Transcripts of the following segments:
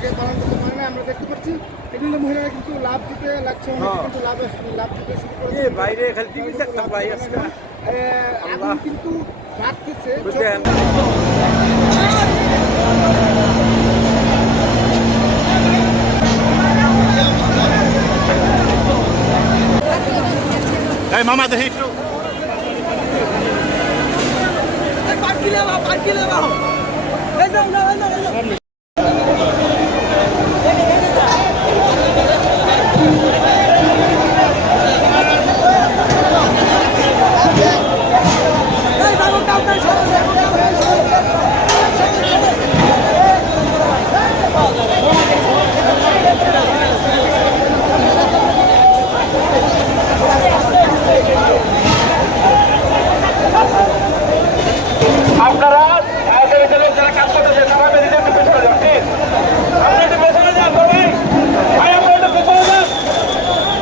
এটাকে পালন করতে পারে না আমরা দেখতে পাচ্ছি এখানে মহিলারা কিন্তু লাভ দিতে লাগছে অনেকে হ্যাঁ। কিন্তু লাভ লাভ দিতে শুরু এ করেছে বাইরে খালি টিভি দেখতাম ভাই আজকে এ, আগুন কিন্তু বাড়তেছে বুঝলেন? এই মামা দেখি একটু আপনারা আগে লোক যারা কাজ করতেছে তারা বেরিয়ে একটু পেছনে যান প্লিজ আপনি একটু পেছনে যান সবাই ভাই আপনারা একটু পেছনে যান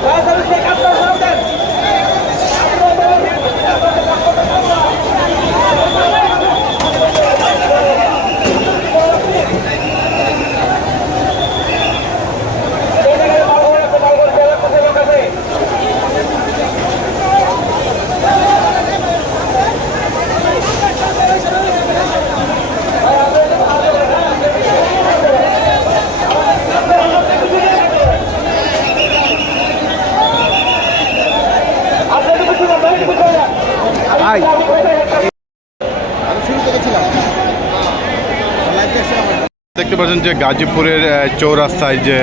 তাড়াতাড়ি সেই কাজটা সারা দেন আপনি একটু পেছনে যান একটু পেছনে যান ভাই আমি পেছনে যাচ্ছি। আমি শুরু করেছিলাম লাইভে এসে আমার দেখতে পাচ্ছেন যে গাজীপুরের চৌরাস্তায় যে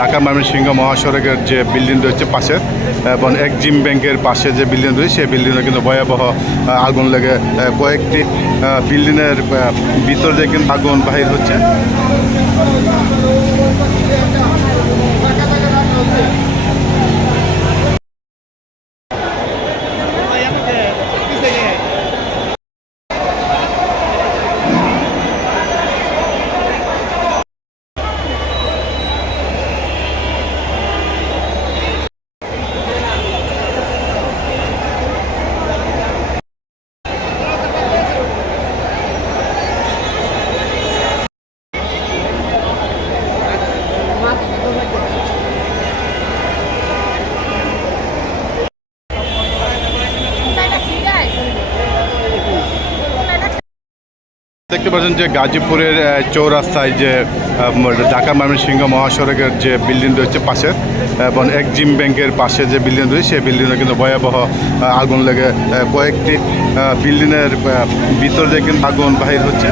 ঢাকা ময়মনসিংহ মহাসড়কের যে বিল্ডিং রয়েছে পাশে, এবং এক্সিম ব্যাংকের পাশে যে বিল্ডিং রয়েছে সেই বিল্ডিংয়ে কিন্তু ভয়াবহ আগুন লেগে কয়েকটি বিল্ডিংয়ের ভিতর দিয়ে কিন্তু আগুন বাহির হচ্ছে। পাচ্ছেন যে গাজীপুরের চৌরাস্তায় যে ঢাকা ময়মনসিংহ মহাসড়কের যে বিল্ডিং রয়েছে পাশে, এবং এক্সিম ব্যাংকের পাশে যে বিল্ডিং রয়েছে, সেই বিল্ডিংয়ে কিন্তু ভয়াবহ আগুন লেগে কয়েকটি বিল্ডিংয়ের ভিতর দিয়ে কিন্তু আগুন বাহির হচ্ছে।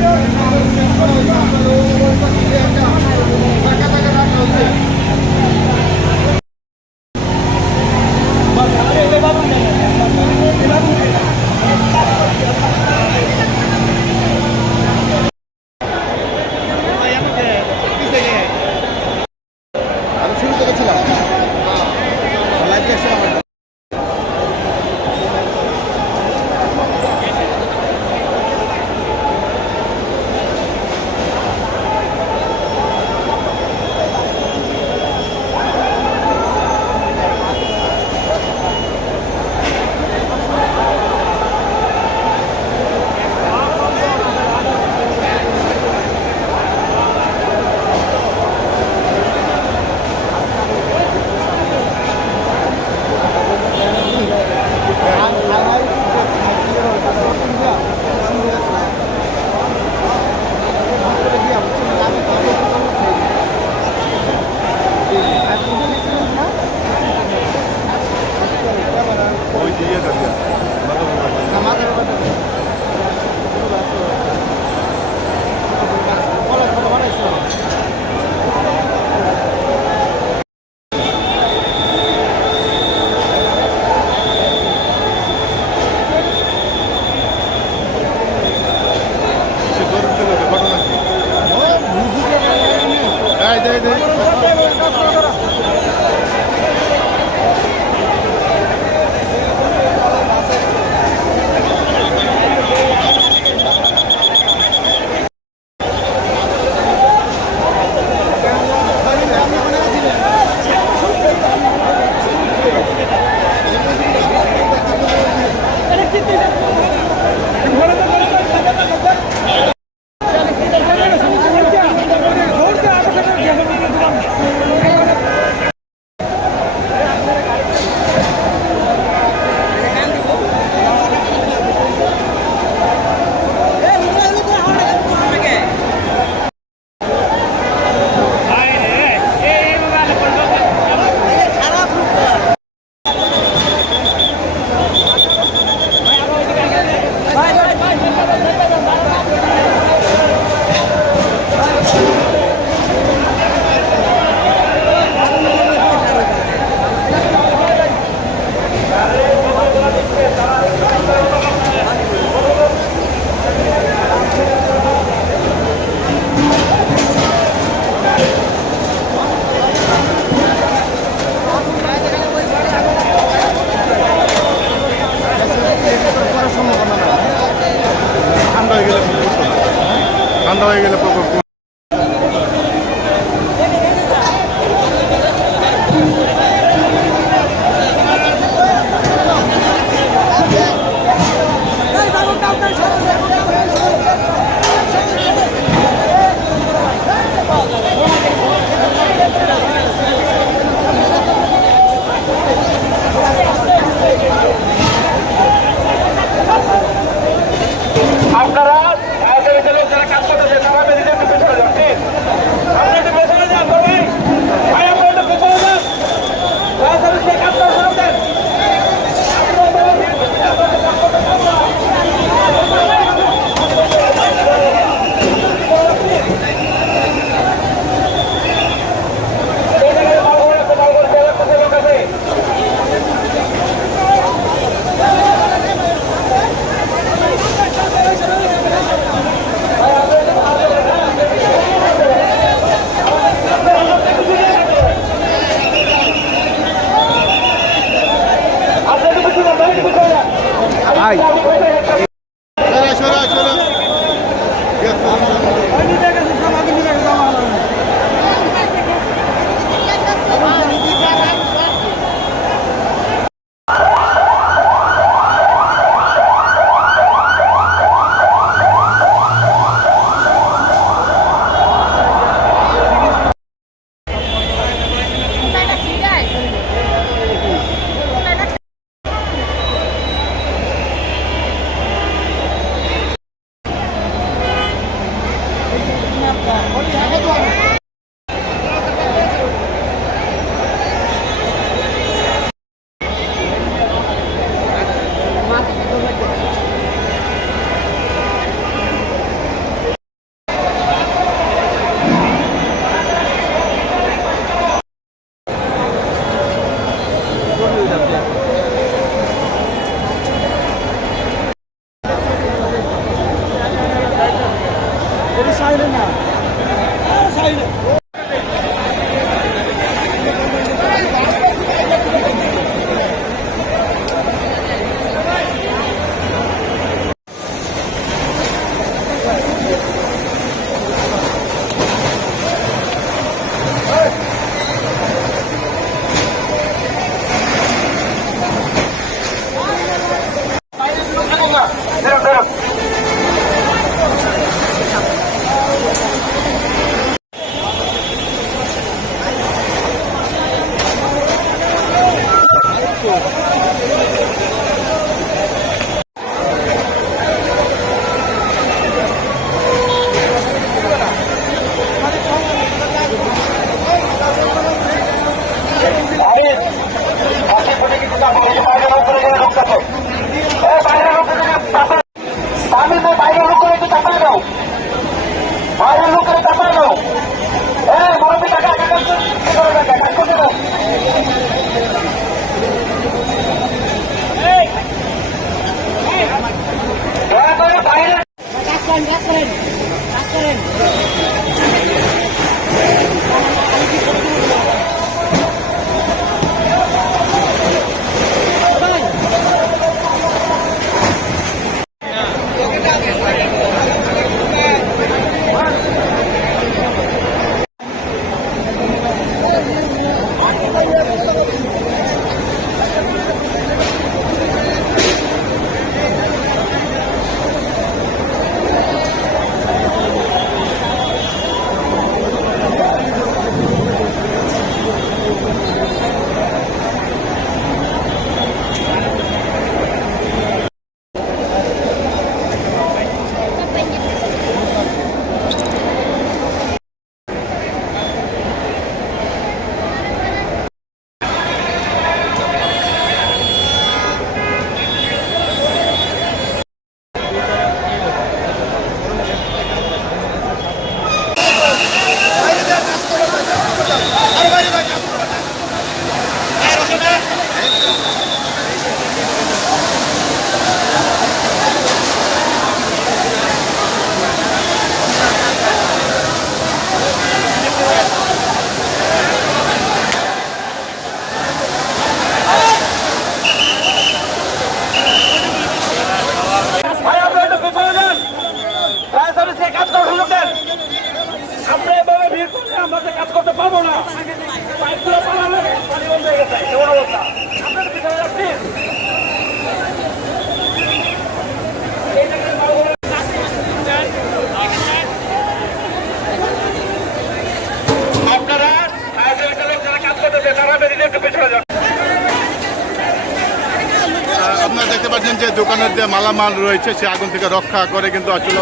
মালামাল রয়েছে, সে আগুন থেকে রক্ষা করে কিন্তু আসলে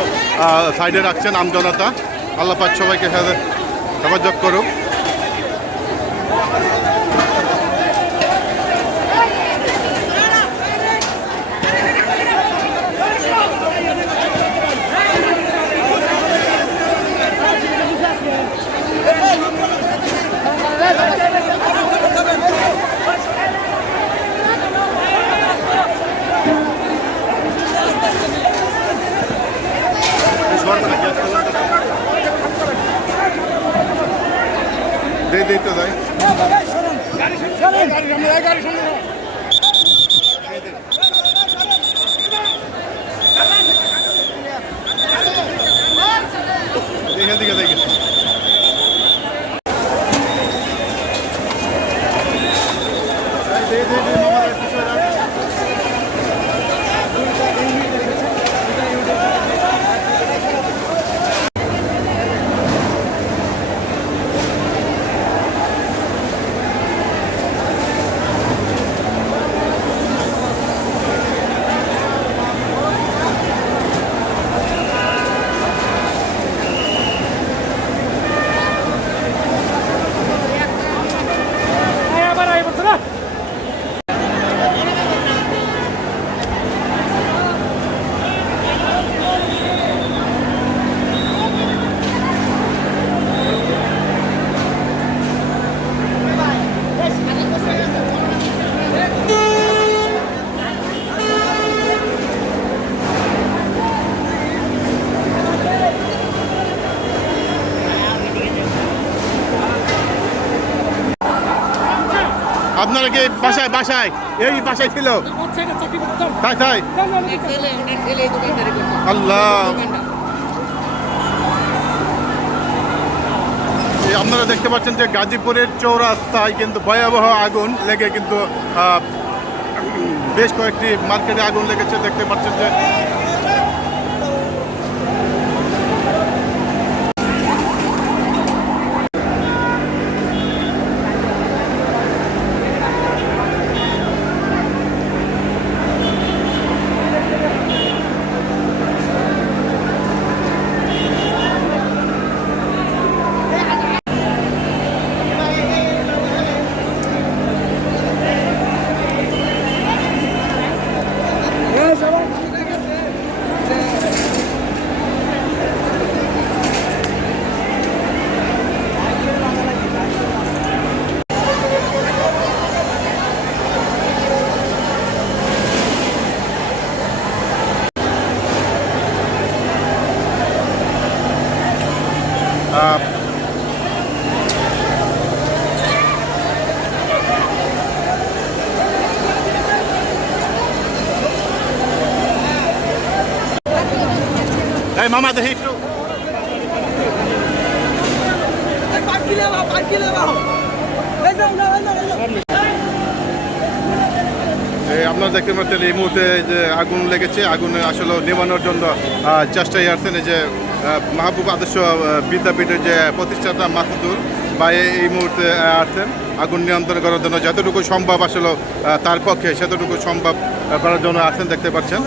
সাইডে রাখছেন আমজনতা। আল্লাহ পাক সবাইকে সাথে যোগাযোগ করুক দিয়ে দিতে যাই এখান থেকে দেখে আপনারা কি বাসায় বাসায়। এই বাসায় ছিল। তাই তাই। আল্লাহ। আপনারা দেখতে পাচ্ছেন যে গাজীপুরের চৌরাস্তায় কিন্তু ভয়াবহ আগুন লেগে কিন্তু বেশ কয়েকটি মার্কেটে আগুন লেগেছে। দেখতে পাচ্ছেন যে এই মামা দেখি একটু এই আপনারা দেখতে পাচ্ছেন এই মুহূর্তে যে আগুন লেগেছে আগুনে আসলে নেবানোর জন্য আহ, চেষ্টায় আসছেন এই যে মাহবুব আদর্শ বিদ্যাপীঠের যে প্রতিষ্ঠাতা মাসুদুল বা এই- মুহূর্তে আসছেন। আগুন নিয়ন্ত্রণ করার জন্য যতটুকু সম্ভব আসলে তার পক্ষে সেতটুকু সম্ভব করার জন্য আসছেন, দেখতে পাচ্ছেন।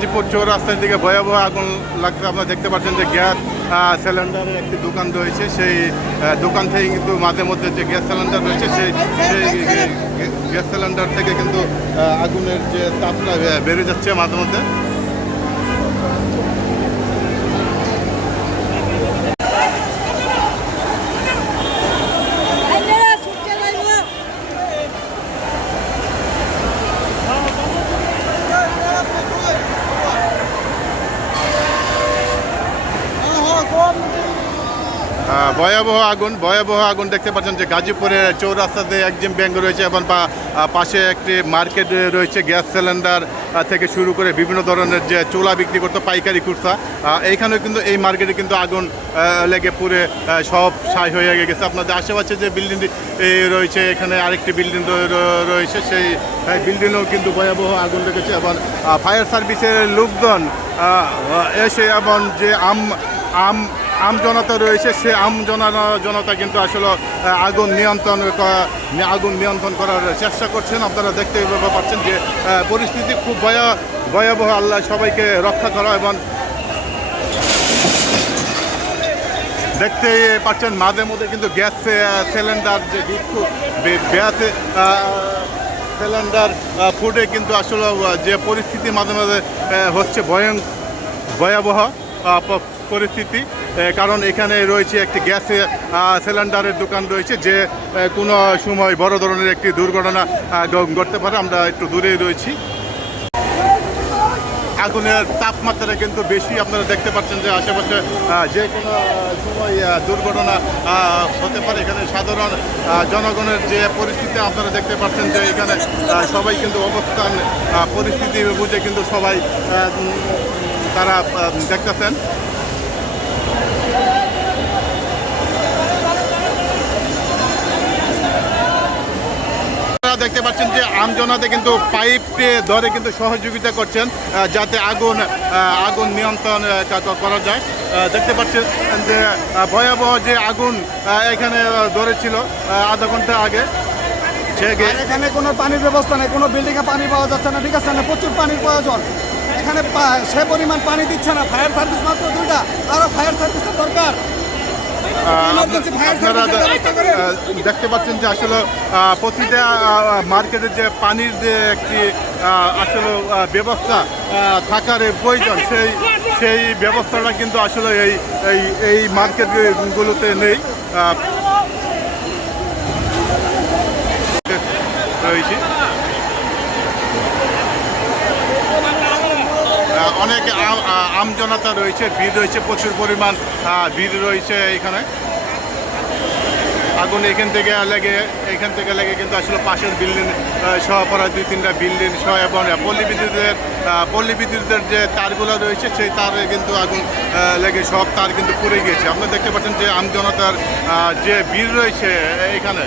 গাজীপুর রাস্তার দিকে ভয়াবহ আগুন লাগতে আপনারা দেখতে পাচ্ছেন যে গ্যাস সিলিন্ডারের একটি দোকান রয়েছে। সেই দোকান থেকে কিন্তু মাঝে মধ্যে যে গ্যাস সিলিন্ডার রয়েছে, সেই সেই, গ্যাস সিলিন্ডার থেকে কিন্তু আগুনের যে তাপটা বেড়ে যাচ্ছে মাঝে মধ্যে। ভয়াবহ আগুন ভয়াবহ আগুন দেখতে পাচ্ছেন যে গাজীপুরের চৌরাস্তাতে একজন ব্যাংক রয়েছে এবং পা- পাশে একটি মার্কেট রয়েছে, গ্যাস সিলিন্ডার থেকে শুরু করে বিভিন্ন ধরনের যে চোলা বিক্রি করতো, পাইকারি কুর্তা এইখানেও কিন্তু এই মার্কেটে কিন্তু আগুন লেগে পুরে সব ছাই হয়ে গেছে। আপনাদের আশেপাশে যে বিল্ডিংটি রয়েছে, এখানে আরেকটি বিল্ডিং রয়েছে, সেই বিল্ডিংও কিন্তু ভয়াবহ আগুন লেগেছে এবং ফায়ার সার্ভিসের লোকজন এসে এবং যে আম আম আম জনতা রয়েছে, সে আম জনা জনতা কিন্তু আসলে আগুন নিয়ন্ত্রণ আগুন নিয়ন্ত্রণ করার চেষ্টা করছেন। আপনারা দেখতে পাচ্ছেন যে পরিস্থিতি খুব ভয়া ভয়াবহ। আল্লাহ সবাইকে রক্ষা করা এবং দেখতে পাচ্ছেন মাঝে মধ্যে কিন্তু গ্যাস সিলিন্ডার যে গ্যাস সিলিন্ডার ফুটে কিন্তু আসলে যে পরিস্থিতি মাঝে মাঝে হচ্ছে ভয়ং ভয়াবহ পরিস্থিতি কারণ এখানে রয়েছে একটি গ্যাস সিলিন্ডারের দোকান রয়েছে যে কোনো সময় বড় ধরনের একটি দুর্ঘটনা ঘটতে পারে। আমরা একটু দূরেই রয়েছি। আগুনের তাপমাত্রা কিন্তু বেশি, আপনারা দেখতে পাচ্ছেন যে আশেপাশে যে কোনো সময় দুর্ঘটনা হতে পারে। এখানে সাধারণ জনগণের যে পরিস্থিতি, আপনারা দেখতে পাচ্ছেন যে এখানে সবাই কিন্তু অবস্থান পরিস্থিতি বুঝে কিন্তু সবাই তারা দেখতেছেন। দেখতে পাচ্ছেন যে আমজনাতে কিন্তু পাইপে ধরে কিন্তু সহযোগিতা করছেন যাতে আগুন আগুন নিয়ন্ত্রণ করা যায়। দেখতে পাচ্ছেন যে ভয়াবহ যে আগুন এখানে ধরেছিল আধা ঘণ্টা আগে। এখানে কোনো পানির ব্যবস্থা নেই, কোনো বিল্ডিংয়ে পানি পাওয়া যাচ্ছে না, ঠিক আছে? না প্রচুর পানির প্রয়োজন। এখানে সে পরিমাণ পানি দিচ্ছে না ফায়ার সার্ভিস মাত্র দুইটা, আরও ফায়ার সার্ভিসের দরকার। আপনারা দেখতে পাচ্ছেন যে আসলে প্রতিটা মার্কেটের যে পানির যে একটি আসলে ব্যবস্থা থাকার প্রয়োজন, সেই সেই ব্যবস্থাটা কিন্তু আসলে এই এই এই মার্কেটগুলোতে নেই। রয়েছে। অনেক আমজনতা রয়েছে, ভিড় রয়েছে, প্রচুর পরিমাণ ভিড় রয়েছে এখানে। আগুন এখান থেকে লেগে, এখান থেকে লেগে কিন্তু আসলে পাশের বিল্ডিং সহ পড়া দুই তিনটা বিল্ডিং সহ এবং পল্লী বিদ্যুতের পল্লী বিদ্যুতের যে তারগুলো রয়েছে, সেই তারে কিন্তু আগুন লেগে, সব তার কিন্তু পুড়ে গিয়েছে। আপনারা দেখতে পাচ্ছেন যে আমজনতার যে ভিড় রয়েছে এখানে।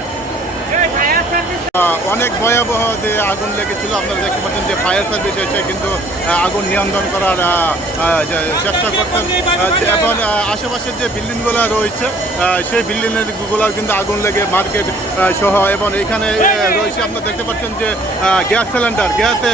অনেক ভয়াবহ যে আগুন লেগেছিল, আপনারা দেখতে পাচ্ছেন যে ফায়ার সার্ভিস এসে কিন্তু আগুন নিয়ন্ত্রণ করার চেষ্টা করতেন এবং আশেপাশের যে বিল্ডিংগুলো রয়েছে সেই বিল্ডিংগুলো কিন্তু আগুন লেগে মার্কেট সহ এবং এখানে রয়েছে, আপনারা দেখতে পাচ্ছেন যে গ্যাস সিলিন্ডার, গ্যাসে